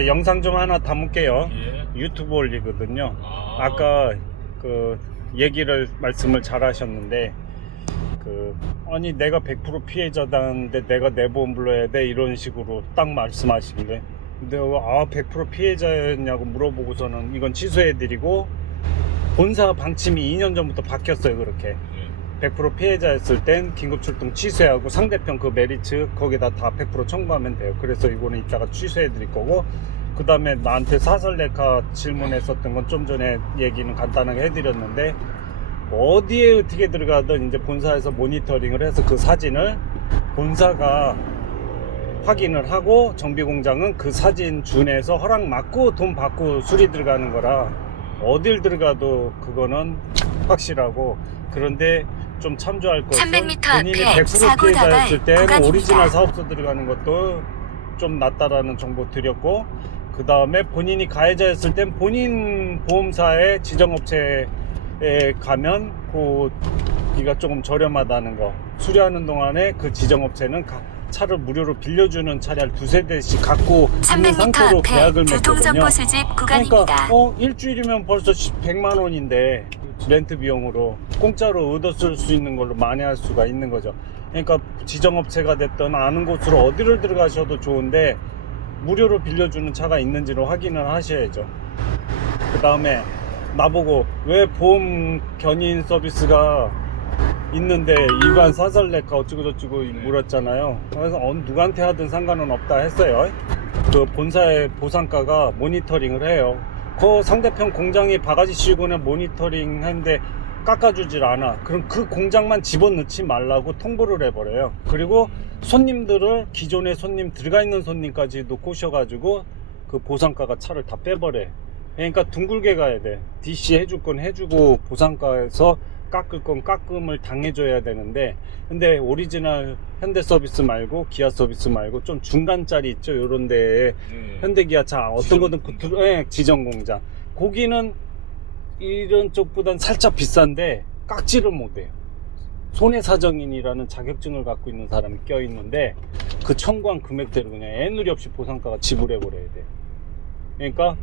영상 좀 하나 담을게요. 예. 유튜브 올리거든요. 아까 그 얘기를 말씀을 잘 하셨는데 아니 내가 100% 피해자다는데 내가 내 보험 불러야 돼 이런 식으로 딱 말씀하시길래 근데 100% 피해자였냐고 물어보고서는 이건 취소해드리고 본사 방침이 2년 전부터 바뀌었어요. 그렇게 100% 피해자였을 땐 긴급출동 취소하고 상대편 그 메리츠 거기다 다 100% 청구하면 돼요. 그래서 이거는 이따가 취소해 드릴 거고, 그 다음에 나한테 사설레카 질문했었던 건 좀 전에 얘기는 간단하게 해드렸는데, 어디에 어떻게 들어가든 이제 본사에서 모니터링을 해서 그 사진을 본사가 확인을 하고 정비공장은 그 사진 준해서 허락 받고 돈 받고 수리 들어가는 거라 어딜 들어가도 그거는 확실하고. 그런데 좀 참조할 것은 300m 본인이 앞에 100% 피해자였을 때는 구간입니다. 오리지널 사업소 들어가는 것도 좀 낫다라는 정보 드렸고, 그 다음에 본인이 가해자였을 땐 본인 보험사의 지정업체에 가면 거기가 조금 저렴하다는 거, 수리하는 동안에 그 지정업체는 차를 무료로 빌려주는 차량 두세 대씩 갖고 있는 300m 상태로 앞에 계약을 맺거든요. 교통정보 수집 구간입니다. 그러니까 일주일이면 벌써 100만 원인데 렌트 비용으로 공짜로 얻었을 수 있는 걸로 만회할 수가 있는 거죠. 그러니까 지정업체가 됐든 아는 곳으로 어디를 들어가셔도 좋은데 무료로 빌려주는 차가 있는지를 확인을 하셔야죠. 그 다음에 나보고 왜 보험 견인 서비스가 있는데 일반 사설레카 어쩌고저쩌고 물었잖아요. 그래서 누구한테 하든 상관은 없다 했어요. 그 본사의 보상가가 모니터링을 해요. 그 상대편 공장이 바가지 씌우고는 모니터링 하는데 깎아주질 않아. 그럼 그 공장만 집어넣지 말라고 통보를 해버려요. 그리고 손님들을, 기존의 손님, 들어가 있는 손님까지도 꼬셔가지고 그 보상가가 차를 다 빼버려. 그러니까 둥글게 가야 돼. DC 해줄 건 해주고 보상가에서 깎을 건 깎음을 당해줘야 되는데, 근데 오리지널 현대 서비스 말고 기아 서비스 말고 좀 중간짜리 있죠. 요런 데에 현대기아 차 어떤 거든 지정 공장, 거기는 이런 쪽보단 살짝 비싼데 깎지를 못해요. 손해사정인이라는 자격증을 갖고 있는 사람이 껴있는데 그 청구한 금액대로 그냥 애누리 없이 보상가가 지불해 버려야 돼. 그러니까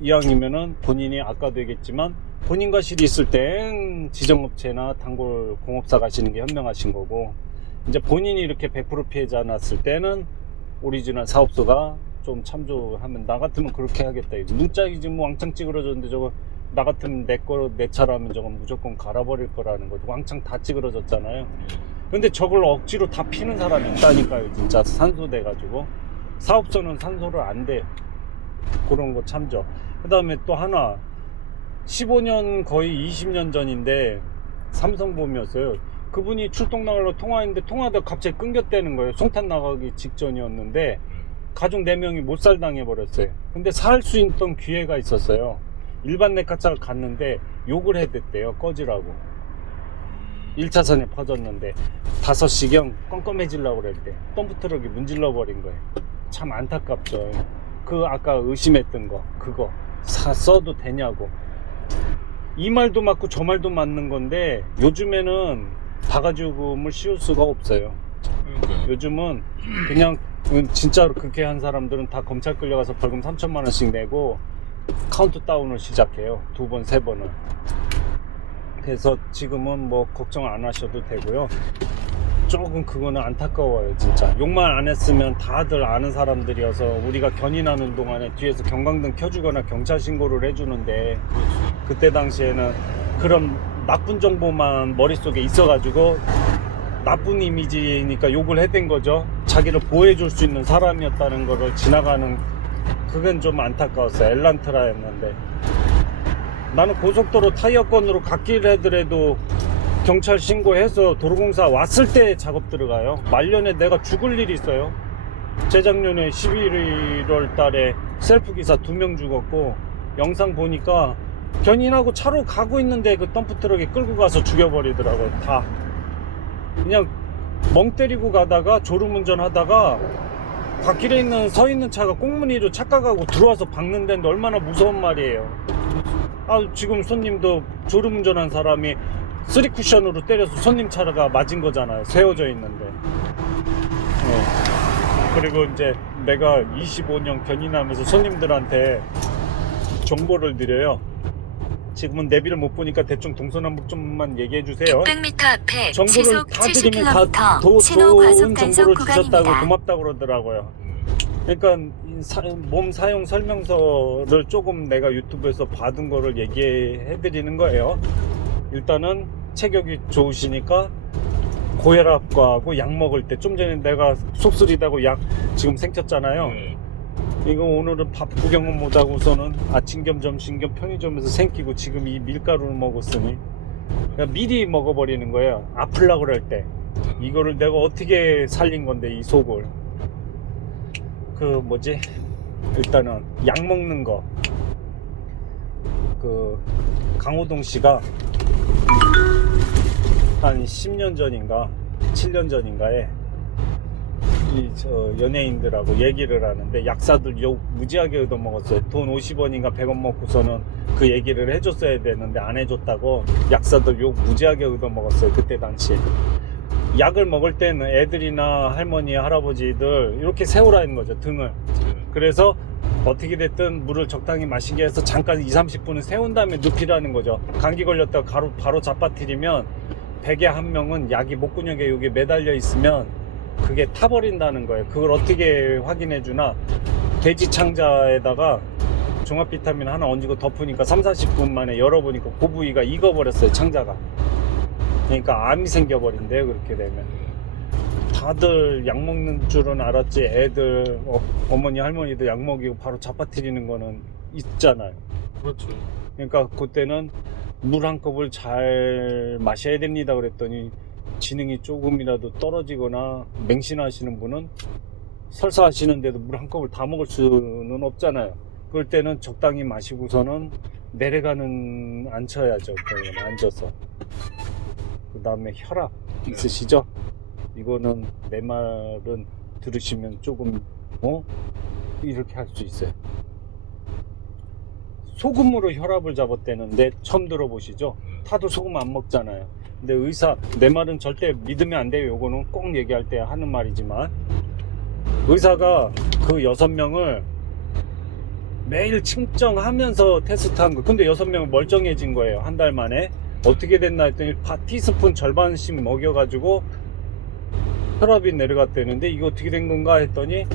이왕이면은 본인이 아까도 얘기했지만 본인 과실이 있을 땐 지정업체나 단골 공업사 가시는 게 현명하신 거고, 이제 본인이 이렇게 100% 피해자 났을 때는 오리지널 사업소가 좀 참조하면, 나 같으면 그렇게 하겠다. 문짝이 지금 왕창 찌그러졌는데 저거 나 같으면 내 차라면 저건 무조건 갈아버릴 거라는 거. 왕창 다 찌그러졌잖아요. 근데 저걸 억지로 다 피는 사람이 있다니까요. 진짜 산소돼 가지고. 사업소는 산소를 안 돼. 그런 거 참조. 그 다음에 또 하나, 15년 거의 20년 전인데 삼성보험이었어요. 그분이 출동 나가려고 통화했는데 통화하다가 갑자기 끊겼다는 거예요. 송탄 나가기 직전이었는데 가족 4명이 못살 당해버렸어요. 근데 살 수 있던 기회가 있었어요. 일반 레카차를 갔는데 욕을 해댔대요. 꺼지라고. 1차선에 퍼졌는데 5시경 껌껌해지려고 그랬대. 덤프트럭이 문질러 버린 거예요. 참 안타깝죠. 그 아까 의심했던 거, 그거 써도 되냐고. 이 말도 맞고 저 말도 맞는 건데 요즘에는 바가지 요금을 씌울 수가 없어요. 요즘은 그냥 진짜로 그렇게 한 사람들은 다 검찰 끌려가서 벌금 3천만 원씩 내고 카운트다운을 시작해요. 2번, 3번을. 그래서 지금은 뭐 걱정 안 하셔도 되고요. 조금 그거는 안타까워요. 진짜 욕만 안 했으면 다들 아는 사람들이어서 우리가 견인하는 동안에 뒤에서 경광등 켜주거나 경찰 신고를 해주는데, 그때 당시에는 그런 나쁜 정보만 머릿속에 있어가지고 나쁜 이미지니까 욕을 해댄 거죠. 자기를 보호해줄 수 있는 사람이었다는 거를 지나가는, 그건 좀 안타까웠어요. 엘란트라였는데 나는 고속도로 타이어건으로 갓길 해더라도 경찰 신고해서 도로공사 왔을 때 작업 들어가요. 말년에 내가 죽을 일이 있어요. 재작년에 11월 달에 셀프기사 2명 죽었고, 영상 보니까 견인하고 차로 가고 있는데 그 덤프트럭이 끌고 가서 죽여버리더라고요. 다 그냥 멍 때리고 가다가 졸음운전 하다가 갓길에 서 있는 차가 꽁무니로 착각하고 들어와서 박는 데인데 얼마나 무서운 말이에요. 지금 손님도 졸음운전한 사람이 3쿠션으로 때려서 손님 차가 맞은 거잖아요. 세워져 있는데. 네. 그리고 이제 내가 25년 견인하면서 손님들한테 정보를 드려요. 지금은 내비를 못 보니까 대충 동서남북 좀만 얘기해 주세요. 600m 앞에 정보를 시속 다 드리면 다 70km 신호 좋은 과속 단속 정보를 주셨다고 구간입니다. 고맙다고 그러더라고요. 그러니까 몸 사용 설명서를 조금 내가 유튜브에서 받은 거를 얘기해 드리는 거예요. 일단은 체격이 좋으시니까 고혈압과하고 약 먹을 때, 좀 전에 내가 속 쓰리다고 약 지금 생겼잖아요. 이거 오늘은 밥 구경은 못하고서는 아침 겸 점심 겸 편의점에서 생기고 지금 이 밀가루를 먹었으니 그냥 미리 먹어버리는 거예요. 아플라 그럴 때. 이거를 내가 어떻게 살린 건데, 이 속을. 그 뭐지, 일단은 약 먹는 거, 그 강호동 씨가 한 10년 전인가 7년 전인가에 저 연예인들하고 얘기를 하는데, 약사들 욕 무지하게 얻어먹었어요. 돈 50원인가 100원 먹고서는 그 얘기를 해줬어야 되는데 안 해줬다고 약사들 욕 무지하게 얻어먹었어요. 그때 당시 약을 먹을 때는 애들이나 할머니 할아버지들 이렇게 세우라는 거죠, 등을. 그래서 어떻게 됐든 물을 적당히 마시게 해서 잠깐 20-30분은 세운 다음에 눕히라는 거죠. 감기 걸렸다가 바로 잡아뜨리면 100에 한 명은 약이 목구멍에 여기 매달려 있으면 그게 타버린다는 거예요. 그걸 어떻게 확인해 주나, 돼지 창자에다가 종합 비타민 하나 얹고 덮으니까 3-40분 만에 열어보니까 그 부위가 익어버렸어요, 창자가. 그러니까 암이 생겨버린대요, 그렇게 되면. 다들 약 먹는 줄은 알았지, 애들 어머니 할머니도 약 먹이고 바로 잡아뜨리는 거는 있잖아요. 그렇죠. 그러니까 그때는 물 한 컵을 잘 마셔야 됩니다 그랬더니, 지능이 조금이라도 떨어지거나 맹신하시는 분은 설사하시는데도 물 한 컵을 다 먹을 수는 없잖아요. 그럴 때는 적당히 마시고서는 내려가는 앉혀야죠. 그냥 앉아서. 그 다음에 혈압 있으시죠? 이거는 내 말은 들으시면 조금 이렇게 할 수 있어요. 소금으로 혈압을 잡았대는데 처음 들어보시죠? 타도 소금 안 먹잖아요. 근데 의사, 내 말은 절대 믿으면 안 돼요. 요거는 꼭 얘기할 때 하는 말이지만, 의사가 그 6명을 매일 측정하면서 테스트한 거. 근데 6명은 멀쩡해진 거예요, 한 달 만에. 어떻게 됐나 했더니 티스푼 절반씩 먹여가지고 혈압이 내려갔대는데, 이거 어떻게 된 건가 했더니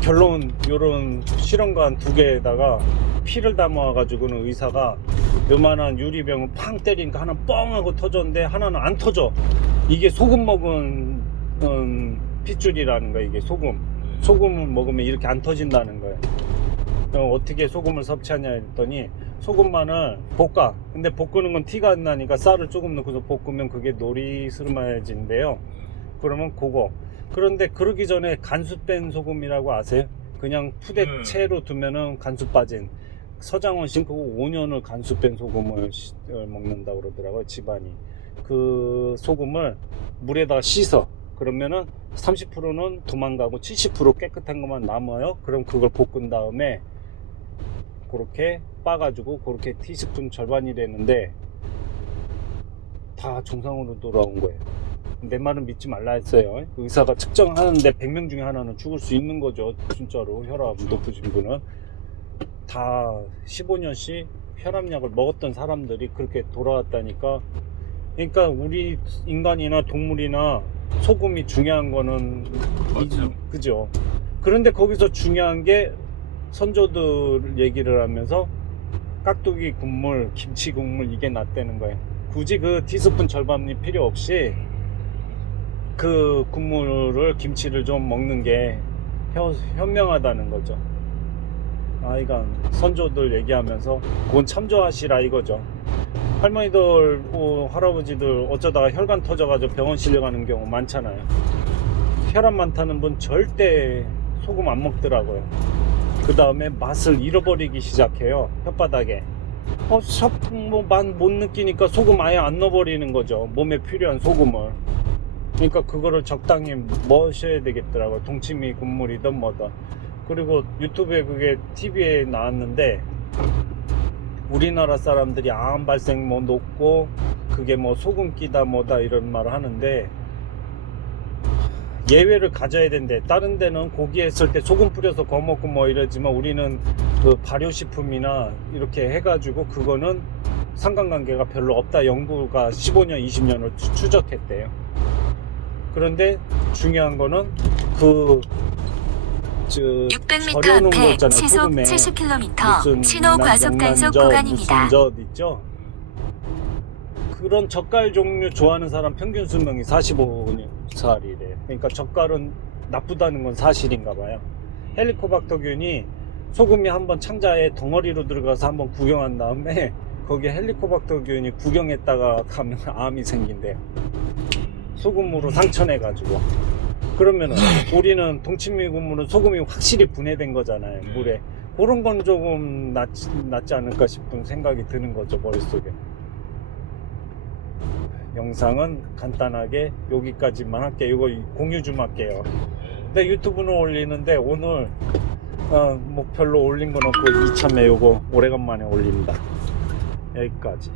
결론, 요런 실험관 2개에다가 피를 담아가지고는 의사가 요만한 유리병을 팡 때리니까 하나 뻥 하고 터졌는데 하나는 안 터져. 이게 소금 먹은 핏줄이라는 거야. 이게 소금을 먹으면 이렇게 안 터진다는 거예요. 어떻게 소금을 섭취하냐 했더니, 소금만을 볶아. 근데 볶는 건 티가 안 나니까 쌀을 조금 넣고서 볶으면 그게 노리스름해진대요. 그러면 그거. 그런데 그러기 전에 간수 뺀 소금이라고 아세요? 그냥 푸대채로 두면은 간수 빠진. 서장원 싱크고 5년을 간수 뺀 소금을 먹는다고 그러더라고요, 집안이. 그 소금을 물에다가 씻어. 그러면은 30%는 도망가고 70% 깨끗한 것만 남아요. 그럼 그걸 볶은 다음에 그렇게 빠가지고 그렇게 티스푼 절반이라는데 다 정상으로 돌아온 거예요. 내 말은 믿지 말라 했어요. 의사가 측정하는데 100명 중에 하나는 죽을 수 있는 거죠. 진짜로 혈압 높으신 분은. 다 15년씩 혈압약을 먹었던 사람들이 그렇게 돌아왔다니까. 그러니까 우리 인간이나 동물이나 소금이 중요한 거는 맞죠. 그죠. 그런데 거기서 중요한 게 선조들 얘기를 하면서 깍두기 국물, 김치 국물 이게 낫다는 거예요. 굳이 그 티스푼 절반이 필요 없이 그 국물을, 김치를 좀 먹는 게 현명하다는 거죠. 이건 선조들 얘기하면서 그건 참조하시라 이거죠. 할머니들, 할아버지들 어쩌다가 혈관 터져가지고 병원 실려가는 경우 많잖아요. 혈압 많다는 분 절대 소금 안 먹더라고요. 그 다음에 맛을 잃어버리기 시작해요, 혓바닥에. 맛 못 느끼니까 소금 아예 안 넣어버리는 거죠, 몸에 필요한 소금을. 그러니까 그거를 적당히 먹으셔야 되겠더라고요. 동치미 국물이든 뭐든. 그리고 유튜브에 그게 TV에 나왔는데, 우리나라 사람들이 암 발생 뭐 높고 그게 뭐 소금 끼다 뭐다 이런 말을 하는데, 예외를 가져야 된대. 다른 데는 고기 했을 때 소금 뿌려서 구워 먹고 뭐 이러지만 우리는 그 발효식품이나 이렇게 해가지고 그거는 상관관계가 별로 없다. 연구가 15년 20년을 추적했대요. 그런데 중요한 거는 그 600m 절여놓은 거 앞에 있잖아요. 시속 소금에 70km 신호 과속 단속 구간입니다. 무슨 젓 있죠? 그런 젓갈 종류 좋아하는 사람 평균 수명이 45살이래. 그러니까 젓갈은 나쁘다는 건 사실인가 봐요. 헬리코박터균이 소금이 한번 창자에 덩어리로 들어가서 한번 구경한 다음에 거기에 헬리코박터균이 구경했다가 가면 암이 생긴대요. 소금으로 상처내가지고. 그러면은 우리는 동치미금으로 소금이 확실히 분해된 거잖아요, 물에. 그런 건 조금 낫지 않을까 싶은 생각이 드는 거죠, 머릿속에. 영상은 간단하게 여기까지만 할게요. 이거 공유 좀 할게요. 근데 유튜브는 올리는데 오늘 뭐 별로 올린 건 없고 이참에 요거 오래간만에 올립니다. 여기까지.